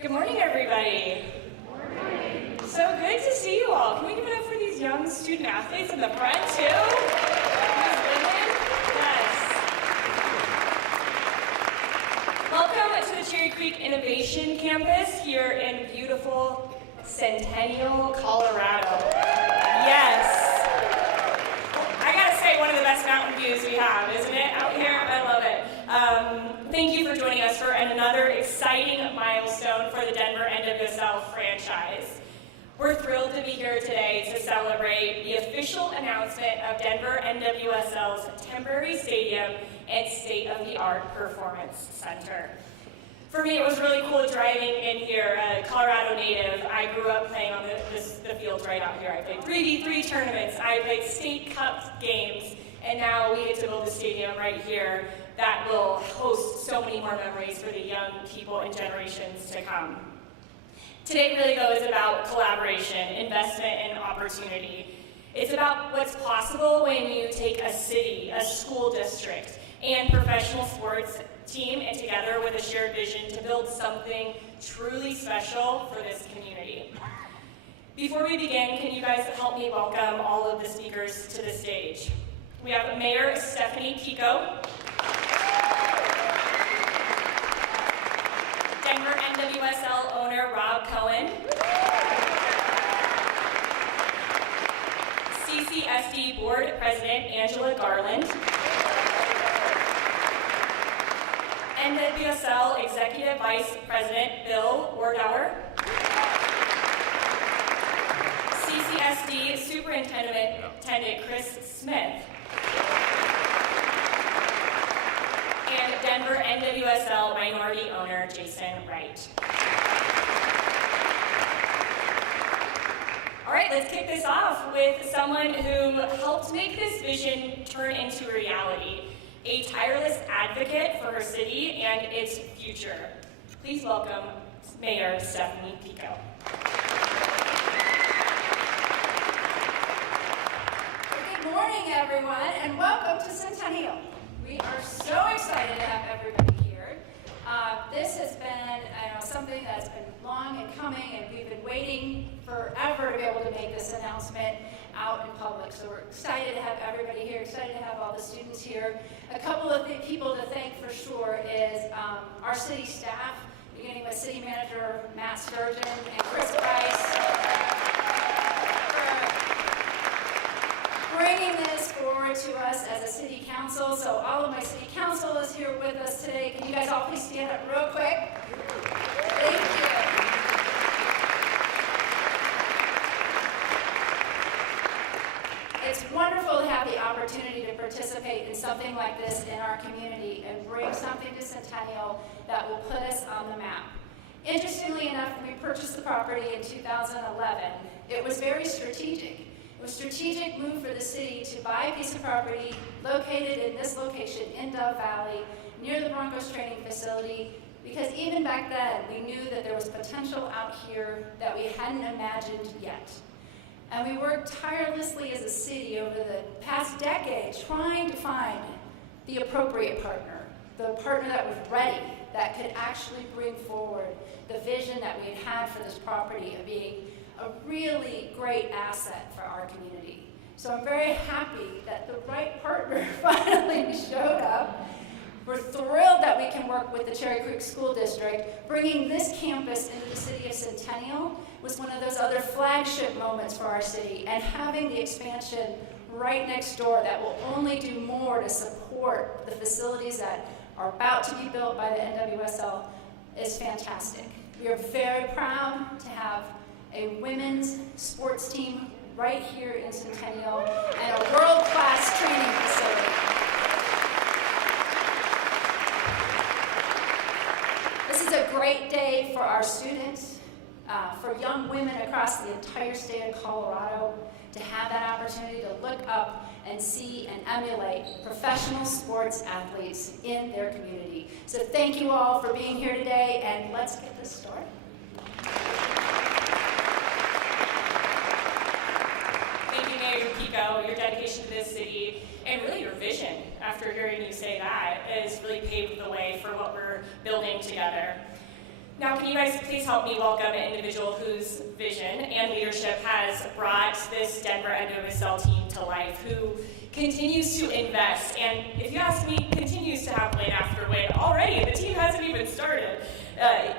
Good morning, everybody. Good morning. So good to see you all. Can we give it up for these young student athletes in the front, too? These women? Yes. Welcome to the Cherry Creek Innovation Campus here in beautiful Centennial, Colorado. Yes. I gotta say, one of the best mountain views we have, isn't it, out here? I love it. Thank you for joining us for another exciting milestone for the Denver NWSL franchise. We're thrilled to be here today to celebrate the official announcement of Denver NWSL's temporary stadium and state-of-the-art performance center. For me, it was really cool driving in here, a Colorado native. I grew up playing on the fields right out here. I played 3v3 tournaments, I played state cup games, and now we get to build a stadium right here that will host so many more memories for the young people and generations to come. Today really, though, is about collaboration, investment, and opportunity. It's about what's possible when you take a city, a school district, and professional sports team and together with a shared vision to build something truly special for this community. Before we begin, can you guys help me welcome all of the speakers to the stage? We have Mayor Stephanie Pico, Denver NWSL owner Rob Cohen, CCSD Board President Angela Garland, NWSL Executive Vice President Bill Wardauer, CCSD Superintendent Chris Smith, and Denver NWSL minority owner Jason Wright. All right, let's kick this off with someone who helped make this vision turn into reality, a tireless advocate for her city and its future. Please welcome Mayor Stephanie Pico. Good morning, everyone, and welcome to Centennial. We are so excited to have everybody here. This has been something that's been long in coming, and we've been waiting forever to be able to make this announcement out in public. So we're excited to have everybody here, excited to have all the students here. A couple of people to thank for sure is our city staff, beginning with City Manager Matt Sturgeon and Chris Price, for bringing this forward to us as a city council. So all of my city council is here with us today. Can you guys all please stand up real quick? Thank you. It's wonderful to have the opportunity to participate in something like this in our community and bring something to Centennial that will put us on the map. Interestingly enough, when we purchased the property in 2011, it was very strategic. It was a strategic move for the city to buy a piece of property located in this location in Dove Valley, near the Broncos training facility, because even back then, we knew that there was potential out here that we hadn't imagined yet. And we worked tirelessly as a city over the past decade trying to find the appropriate partner, the partner that was ready, that could actually bring forward the vision that we had had for this property of being a really great asset for our community. So I'm very happy that the right partner finally showed up. We're thrilled that we can work with the Cherry Creek School District. Bringing this campus into the City of Centennial was one of those other flagship moments for our city, and having the expansion right next door that will only do more to support the facilities that are about to be built by the NWSL is fantastic. We are very proud to have a women's sports team right here in Centennial and a world-class training facility. This is a great day for our students, for young women across the entire state of Colorado to have that opportunity to look up and see and emulate professional sports athletes in their community. So thank you all for being here today, and let's get this started. Thank you, Mayor Pico. Your dedication to this city and really your vision, after hearing you say that, has really paved the way for what we're building together. Now, can you guys please help me welcome an individual whose vision and leadership has brought this Denver NWSL team to life, who continues to invest, and if you ask me, continues to have win after win already. The team hasn't even started.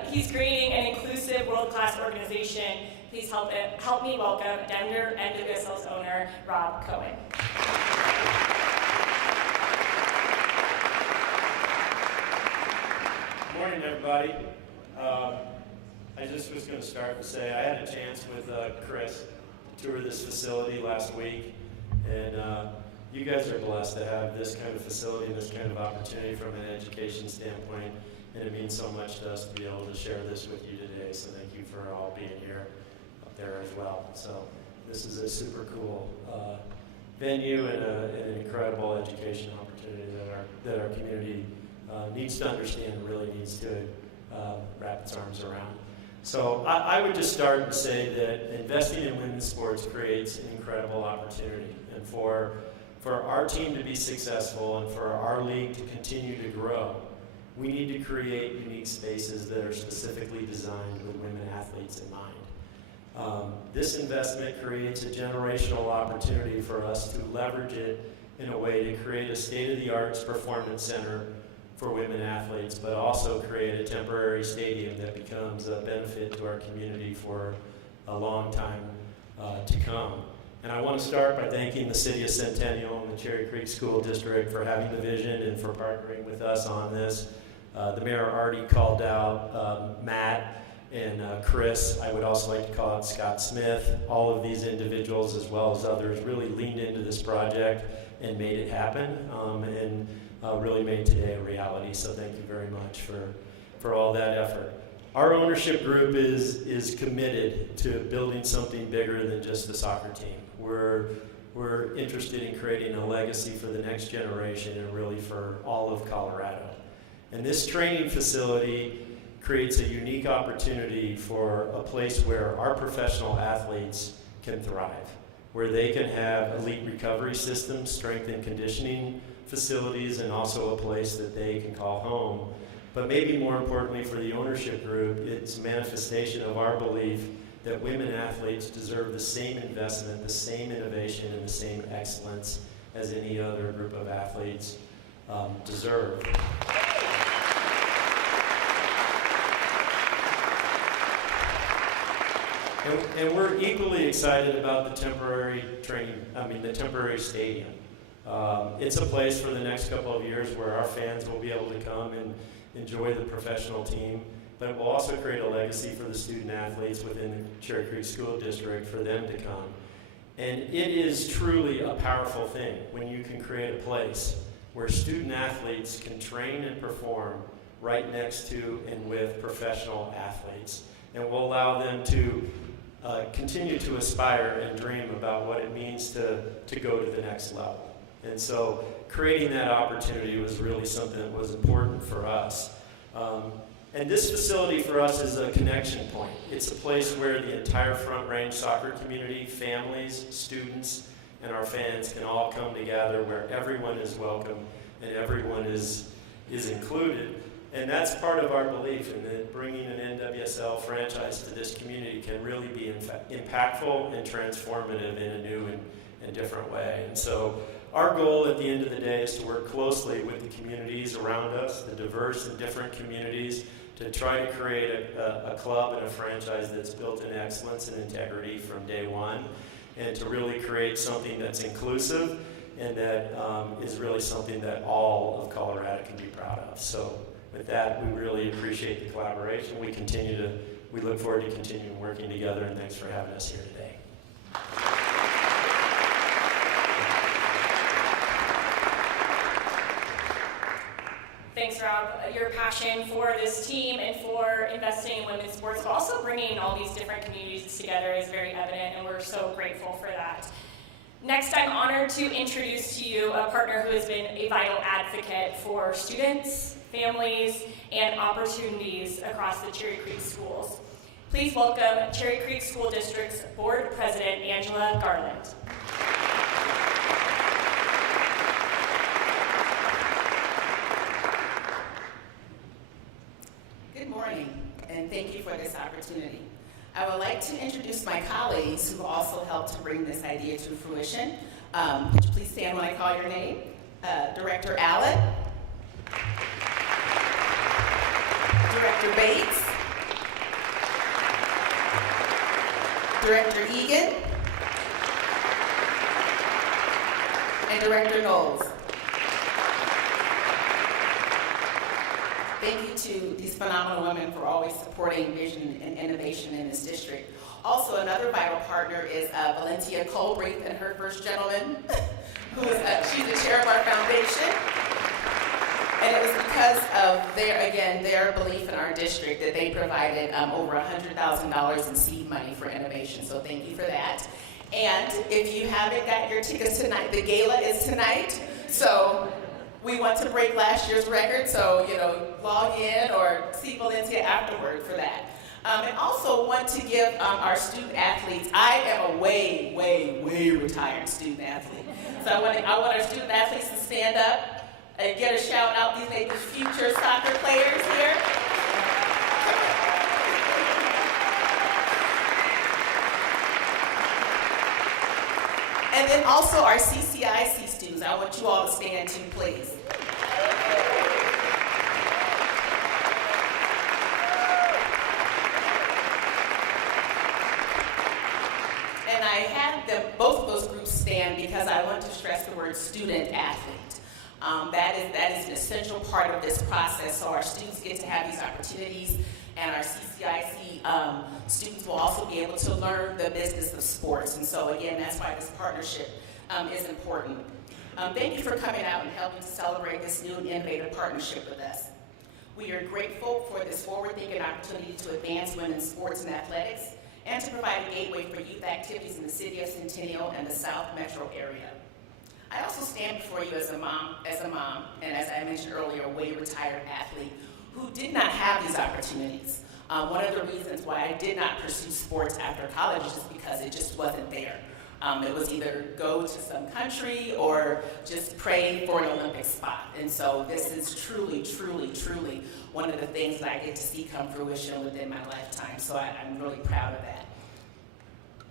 He's creating an inclusive, world-class organization. Please help me welcome Denver NWSL's owner, Rob Cohen. Good morning, everybody. I just was going to start and say I had a chance with Chris to tour this facility last week, and you guys are blessed to have this kind of facility and this kind of opportunity from an education standpoint, and it means so much to us to be able to share this with you today, so thank you for all being here up there as well. So this is a super cool venue and an incredible education opportunity that our community needs to understand and really needs to wrap its arms around. So I would just start and say that investing in women's sports creates an incredible opportunity. And for our team to be successful and for our league to continue to grow, we need to create unique spaces that are specifically designed with women athletes in mind. This investment creates a generational opportunity for us to leverage it in a way to create a state-of-the-art performance center for women athletes, but also create a temporary stadium that becomes a benefit to our community for a long time to come. And I want to start by thanking the City of Centennial and the Cherry Creek School District for having the vision and for partnering with us on this. The mayor already called out Matt and Chris. I would also like to call out Scott Smith. All of these individuals, as well as others, really leaned into this project and made it happen, and really made today a reality. So thank you very much for all that effort. Our ownership group is committed to building something bigger than just the soccer team. We're interested in creating a legacy for the next generation and really for all of Colorado. And this training facility creates a unique opportunity for a place where our professional athletes can thrive, where they can have elite recovery systems, strength and conditioning facilities, and also a place that they can call home. But maybe more importantly for the ownership group, it's a manifestation of our belief that women athletes deserve the same investment, the same innovation, and the same excellence as any other group of athletes deserve. And we're equally excited about the temporary stadium. It's a place for the next couple of years where our fans will be able to come and enjoy the professional team, but it will also create a legacy for the student athletes within the Cherry Creek School District for them to come. And it is truly a powerful thing when you can create a place where student athletes can train and perform right next to and with professional athletes, and will allow them to continue to aspire and dream about what it means to go to the next level. And so creating that opportunity was really something that was important for us. And this facility for us is a connection point. It's a place where the entire Front Range soccer community, families, students, and our fans can all come together, where everyone is welcome and everyone is included. And that's part of our belief in that bringing an NWSL franchise to this community can really be impactful and transformative in a new and different way. And so our goal at the end of the day is to work closely with the communities around us, the diverse and different communities, to try to create a club and a franchise that's built in excellence and integrity from day one, and to really create something that's inclusive and that is really something that all of Colorado can be proud of. So with that, we really appreciate the collaboration. We look forward to continuing working together, and thanks for having us here today. Thanks, Rob. Your passion for this team and for investing in women's sports, but also bringing all these different communities together is very evident, and we're so grateful for that. Next, I'm honored to introduce to you a partner who has been a vital advocate for students, families, and opportunities across the Cherry Creek schools. Please welcome Cherry Creek School District's Board President, Angela Garland. Good morning. morning, and thank you for this opportunity. I would like to introduce my colleagues who also helped to bring this idea to fruition. Could you please stand when I call your name? Director Allen, Director Bates, Director Egan, and Director Knowles. Thank you to these phenomenal women for always supporting vision and innovation in this district. Also, another vital partner is Valentia Colbraith and her first gentleman, who is she's the chair of our foundation. And it was because of their belief in our district that they provided over $100,000 in seed money for innovation. So thank you for that. And if you haven't got your tickets tonight, the gala is tonight. So we want to break last year's record, so log in or see Valencia afterward for that. And also want to give our student athletes. I am a way, way, way retired student athlete. So I want our student athletes to stand up and get a shout out. These may be future soccer players here. And then also our CCIC students. I want you all to stand too, please. And I had both of those groups stand because I want to stress the word student athlete. That is an essential part of this process, so our students get to have these opportunities, and our CCIC students will also be able to learn the business of sports. And so again, that's why this partnership is important. Thank you for coming out and helping to celebrate this new and innovative partnership with us. We are grateful for this forward-thinking opportunity to advance women's sports and athletics and to provide a gateway for youth activities in the City of Centennial and the South Metro area. I also stand before you as a mom, and as I mentioned earlier, a way retired athlete who did not have these opportunities. One of the reasons why I did not pursue sports after college is because it just wasn't there. It was either go to some country or just pray for an Olympic spot. And so this is truly, truly, truly one of the things that I get to see come fruition within my lifetime. So I'm really proud of that.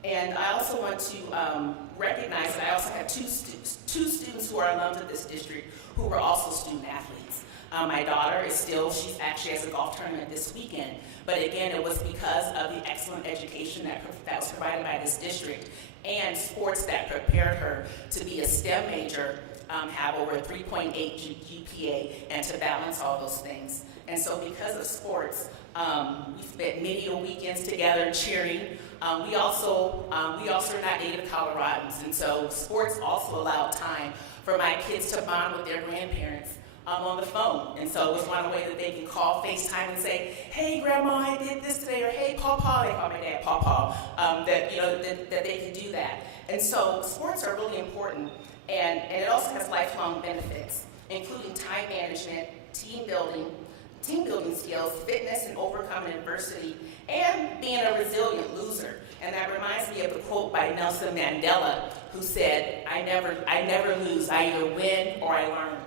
And I also want to recognize that I also have two students who are alums of this district who were also student athletes. My daughter she's actually has a golf tournament this weekend. But again, it was because of the excellent education that was provided by this district and sports that prepared her to be a STEM major, have over a 3.8 GPA, and to balance all those things. And so because of sports, we spent many weekends together cheering. We also are not native Coloradans, and so sports also allowed time for my kids to bond with their grandparents on the phone. And so it was one way that they can call, FaceTime, and say, "Hey, Grandma, I did this today," or "Hey, Pawpaw," they call my dad Pawpaw, that they can do that. And so sports are really important, and it also has lifelong benefits, including time management, team building skills, fitness and overcoming adversity, and being a resilient loser. And that reminds me of a quote by Nelson Mandela, who said, I never lose, I either win or I learn.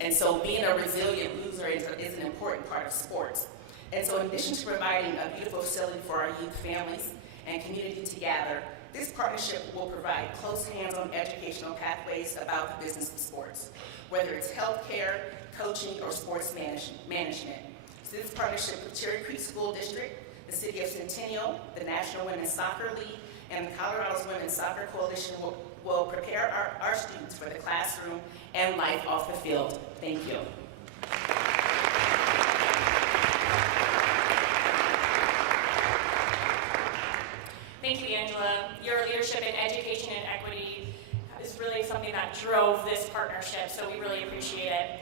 And so being a resilient loser is an important part of sports. And so in addition to providing a beautiful facility for our youth families and community to gather, this partnership will provide close hands-on educational pathways about the business of sports, whether it's healthcare, coaching, or sports management. So this partnership with Cherry Creek School District, the City of Centennial, the National Women's Soccer League, and the Colorado's Women's Soccer Coalition will prepare our students for the classroom and life off the field. Thank you. Thank you, Angela. Your leadership in education and equity is really something that drove this partnership, so we really appreciate it.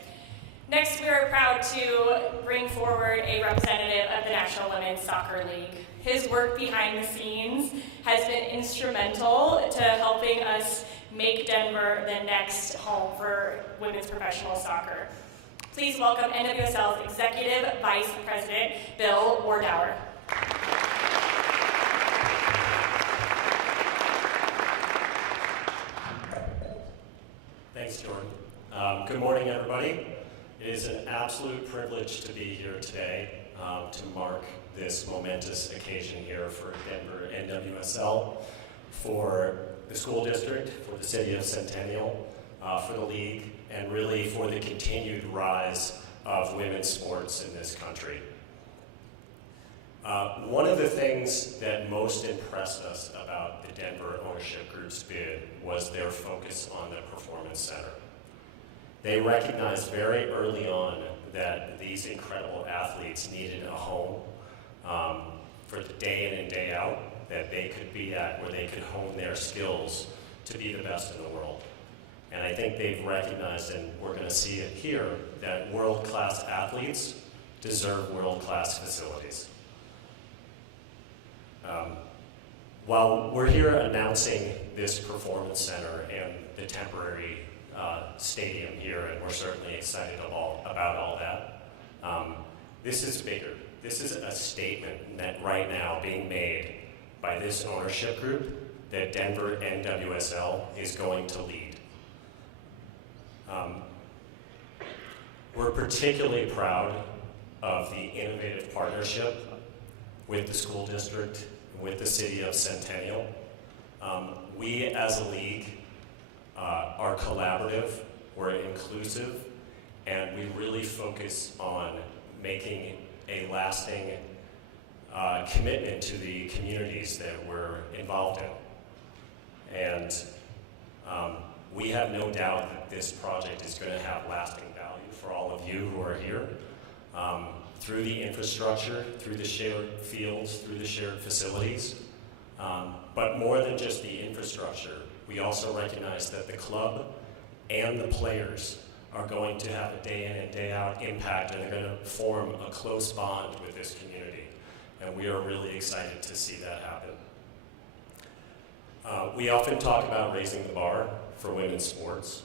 Next, we are proud to bring forward a representative of the National Women's Soccer League. His work behind the scenes has been instrumental to helping us make Denver the next home for women's professional soccer. Please welcome NWSL's Executive Vice President, Bill Wardauer. Thanks, Jordan. Good morning, everybody. It is an absolute privilege to be here today to mark this momentous occasion here for Denver NWSL, for the school district, for the City of Centennial, for the league, and really for the continued rise of women's sports in this country. One of the things that most impressed us about the Denver Ownership Group's bid was their focus on the Performance Center. They recognized very early on that these incredible athletes needed a home for the day in and day out that they could be at, where they could hone their skills to be the best in the world. And I think they've recognized, and we're going to see it here, that world-class athletes deserve world-class facilities. While we're here announcing this performance center and the temporary stadium here, and we're certainly excited about all that, this is bigger. This is a statement that right now being made by this ownership group that Denver NWSL is going to lead. We're particularly proud of the innovative partnership with the school district, with the City of Centennial. We as a league are collaborative, we're inclusive, and we really focus on making a lasting commitment to the communities that we're involved in. And we have no doubt that this project is going to have lasting value for all of you who are here, through the infrastructure, through the shared fields, through the shared facilities. But more than just the infrastructure, we also recognize that the club and the players are going to have a day in and day out impact, and they're going to form a close bond with this community. And we are really excited to see that happen. We often talk about raising the bar for women's sports,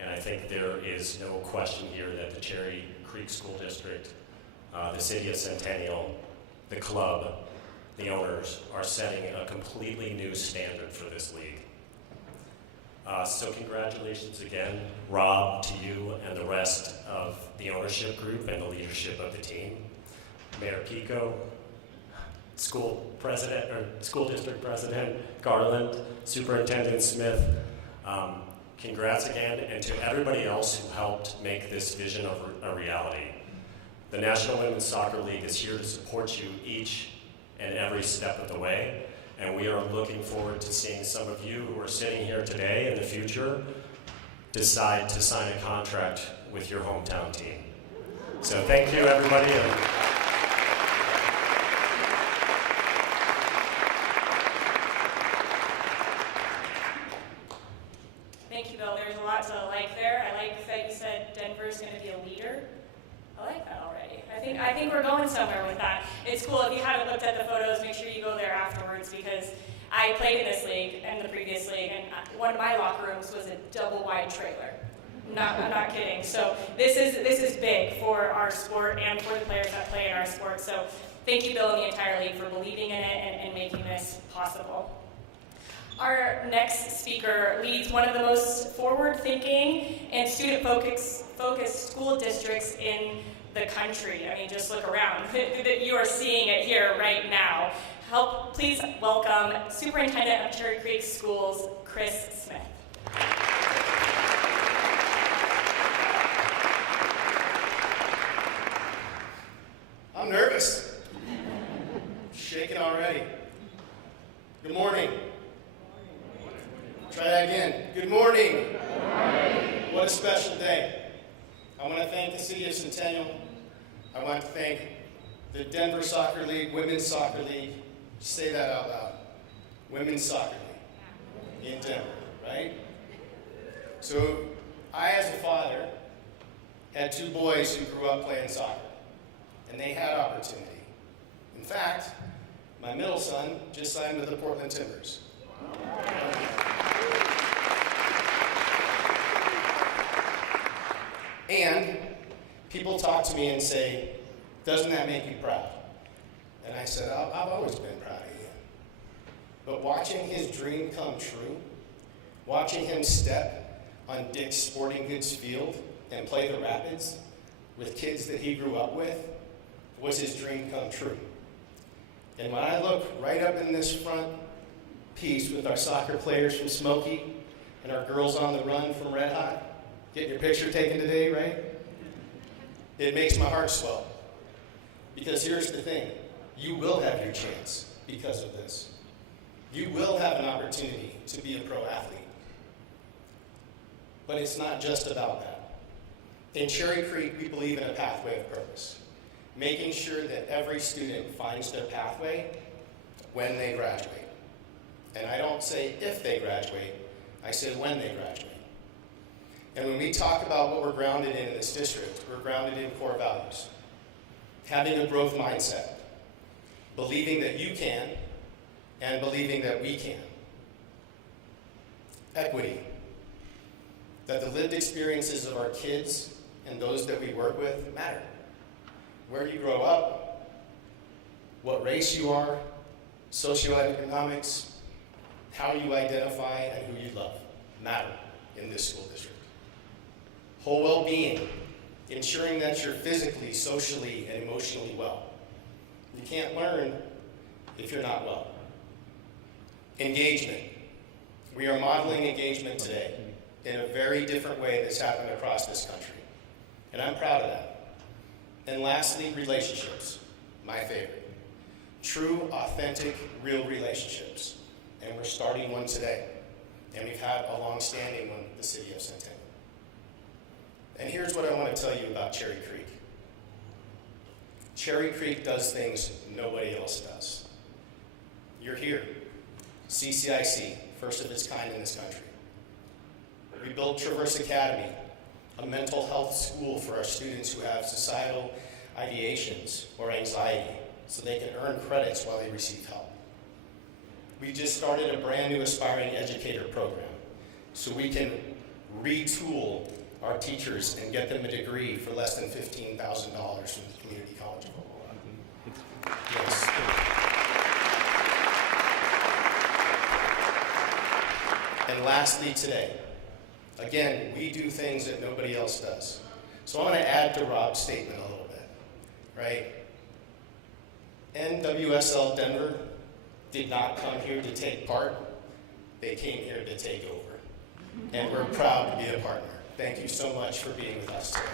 and I think there is no question here that the Cherry Creek School District, the City of Centennial, the club, the owners are setting a completely new standard for this league. So congratulations again, Rob, to you and the rest of the ownership group and the leadership of the team. Mayor Pico, school district president Garland, Superintendent Smith, congrats again, and to everybody else who helped make this vision a reality. The National Women's Soccer League is here to support you each and every step of the way, and we are looking forward to seeing some of you who are sitting here today in the future decide to sign a contract with your hometown team. So thank you, everybody. Thank you, Bill. There's a lot to like there. I like that you said Denver's going to be a leader. I like that already. I think we're going somewhere with that. It's cool. If you haven't looked at the photos, make sure you go there afterwards, because I played in this league and the previous league, and one of my locker rooms was a double-wide trailer. I'm not kidding. So this is big for our sport and for the players that play in our sport. So thank you, Bill, and the entire league for believing in it and making this possible. Our next speaker leads one of the most forward-thinking and student-focused school districts in the country. I mean, just look around. You are seeing it here right now. Please welcome Superintendent of Cherry Creek Schools, Chris Smith. I'm nervous. Shaking already. Good morning. Try that again. Good morning. Good morning. What a special day. I want to thank the City of Centennial. I want to thank the Denver Soccer League, Women's Soccer League. Say that out loud. Women's Soccer League in Denver, right? So I, as a father, had two boys who grew up playing soccer, and they had opportunity. In fact, my middle son just signed with the Portland Timbers. And people talk to me and say, doesn't that make you proud? And I said, I've always been proud of him. But watching his dream come true, watching him step on Dick's Sporting Goods field and play the Rapids with kids that he grew up with, was his dream come true. And when I look right up in this front piece with our soccer players from Smoky and our girls on the run from Red Hot, getting your picture taken today, right? It makes my heart swell. Because here's the thing, you will have your chance because of this. You will have an opportunity to be a pro athlete. But it's not just about that. In Cherry Creek, we believe in a pathway of purpose, making sure that every student finds their pathway when they graduate. And I don't say if they graduate, I say when they graduate. And when we talk about what we're grounded in this district, we're grounded in core values. Having a growth mindset, believing that you can, and believing that we can. Equity, that the lived experiences of our kids and those that we work with matter. Where you grow up, what race you are, socioeconomics, how you identify, and who you love matter in this school district. Whole well-being, ensuring that you're physically, socially, and emotionally well. You can't learn if you're not well. Engagement. We are modeling engagement today in a very different way that's happened across this country. And I'm proud of that. And lastly, relationships, my favorite. True, authentic, real relationships. And we're starting one today. And we've had a long-standing one with the City of Centennial. And here's what I want to tell you about Cherry Creek. Cherry Creek does things nobody else does. You're here. CCIC, first of its kind in this country. We built Traverse Academy, a mental health school for our students who have societal ideations or anxiety, so they can earn credits while they receive help. We just started a brand new aspiring educator program, so we can retool our teachers and get them a degree for less than $15,000 from the community college of Oklahoma. Yes. And lastly today, again, we do things that nobody else does. So I want to add to Rob's statement a little bit, right? NWSL Denver did not come here to take part, they came here to take over. And we're proud to be a partner. Thank you so much for being with us today.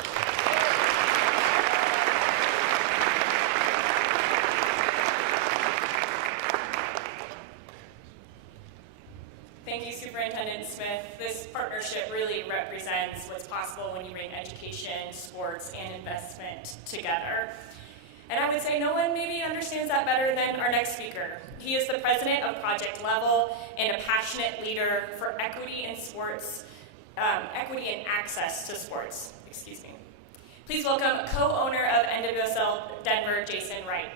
Thank you, Superintendent Smith. This partnership really represents what's possible when you bring education, sports, and investment together. And I would say no one maybe understands that better than our next speaker. He is the president of Project Level and a passionate leader for equity in sports, equity and access to sports, excuse me. Please welcome co-owner of NWSL Denver, Jason Wright.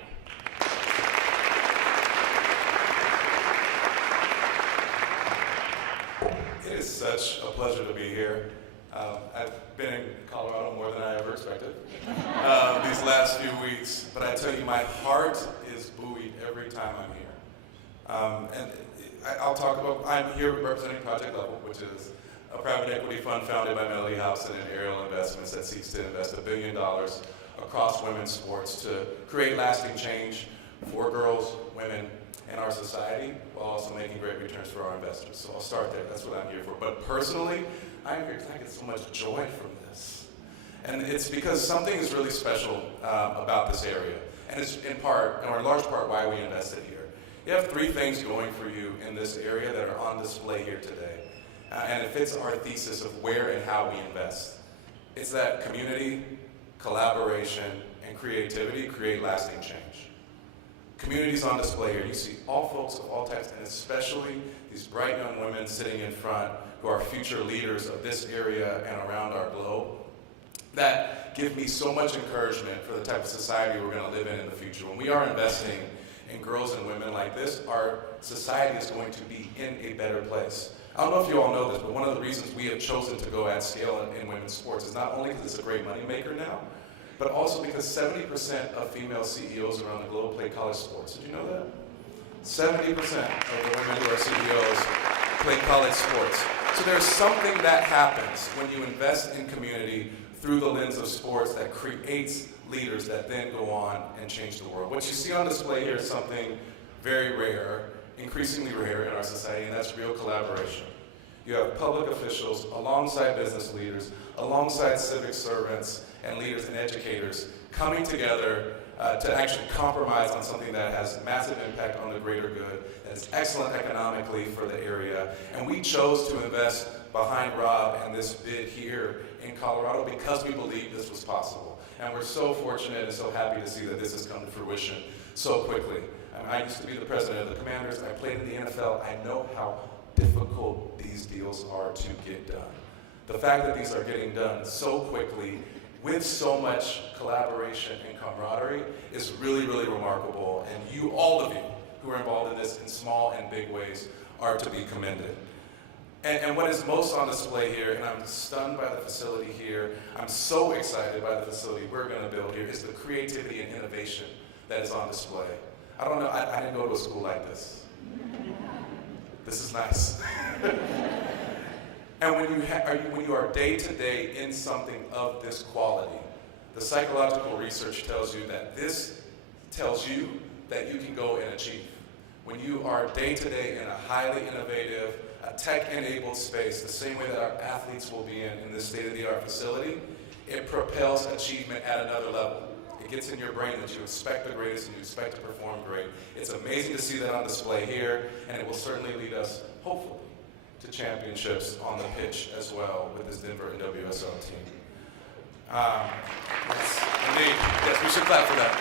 It is such a pleasure to be here. I've been in Colorado more than I ever expected these last few weeks, but I tell you, my heart is buoyed every time I'm here. And I'll talk about, I'm here representing Project Level, which is a private equity fund founded by Melody Hobson and Ariel Investments that seeks to invest $1 billion across women's sports to create lasting change for girls, women, and our society, while also making great returns for our investors. So I'll start there, that's what I'm here for. But personally, I'm here because I get so much joy from this. And it's because something is really special about this area. And it's in part, or in large part, why we invested here. You have three things going for you in this area that are on display here today. And it fits our thesis of where and how we invest. It's that community, collaboration, and creativity create lasting change. Communities on display here. You see all folks of all types, and especially these bright young women sitting in front who are future leaders of this area and around our globe that give me so much encouragement for the type of society we're going to live in the future. When we are investing in girls and women like this, our society is going to be in a better place. I don't know if you all know this, but one of the reasons we have chosen to go at scale in women's sports is not only because it's a great moneymaker now, but also because 70% of female CEOs around the globe play college sports. Did you know that? 70% of the women who are CEOs play college sports. So there's something that happens when you invest in community through the lens of sports that creates leaders that then go on and change the world. What you see on display here is something very rare, increasingly rare in our society, and that's real collaboration. You have public officials alongside business leaders, alongside civic servants and leaders and educators coming together to actually compromise on something that has massive impact on the greater good, that is excellent economically for the area. And we chose to invest behind Rob and this bid here in Colorado because we believed this was possible. And we're so fortunate and so happy to see that this has come to fruition so quickly. I used to be the president of the Commanders. I played in the NFL. I know how difficult these deals are to get done. The fact that these are getting done so quickly with so much collaboration and camaraderie is really, really remarkable. And you, all of you who are involved in this in small and big ways, are to be commended. And what is most on display here, and I'm stunned by the facility here, I'm so excited by the facility we're going to build here, is the creativity and innovation that is on display. I don't know, I didn't go to a school like this. This is nice. And when you are day to day in something of this quality, the psychological research tells you that this tells you that you can go and achieve. When you are day to day in a highly innovative, a tech-enabled space, the same way that our athletes will be in this state-of-the-art facility, it propels achievement at another level. It gets in your brain that you expect the greatest and you expect to perform great. It's amazing to see that on display here, and it will certainly lead us, hopefully, to championships on the pitch as well with this Denver NWSL team. Yes, indeed. Yes, we should clap for that.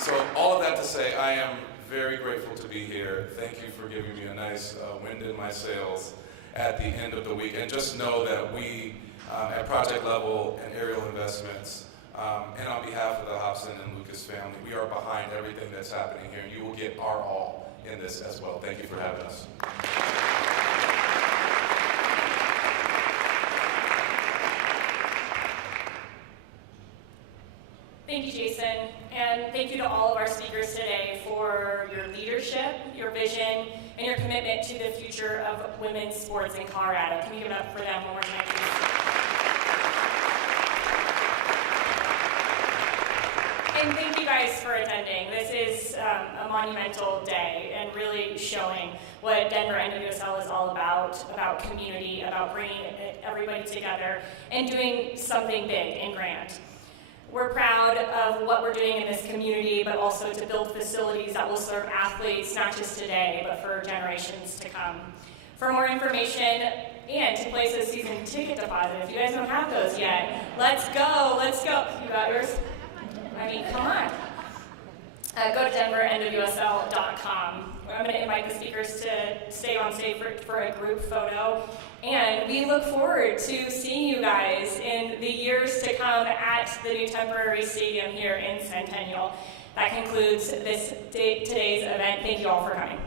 So all of that to say, I am very grateful to be here. Thank you for giving me a nice wind in my sails at the end of the week. And just know that we, at Project Level and Aerial Investments, and on behalf of the Hobson and Lucas family, we are behind everything that's happening here, and you will get our all in this as well. Thank you for having us. Thank you, Jason, and thank you to all of our speakers today for your leadership, your vision, and your commitment to the future of women's sports in Colorado. Can we give it up for them one more time, please? And thank you guys for attending. This is a monumental day and really showing what Denver NWSL is all about community, about bringing everybody together and doing something big and grand. We're proud of what we're doing in this community, but also to build facilities that will serve athletes, not just today, but for generations to come. For more information and to place a season ticket deposit, if you guys don't have those yet, let's go. You got yours? I mean, come on. Go to DenverNWSL.com. I'm going to invite the speakers to stay on stage for a group photo. And we look forward to seeing you guys in the years to come at the new temporary stadium here in Centennial. That concludes today's event. Thank you all for coming.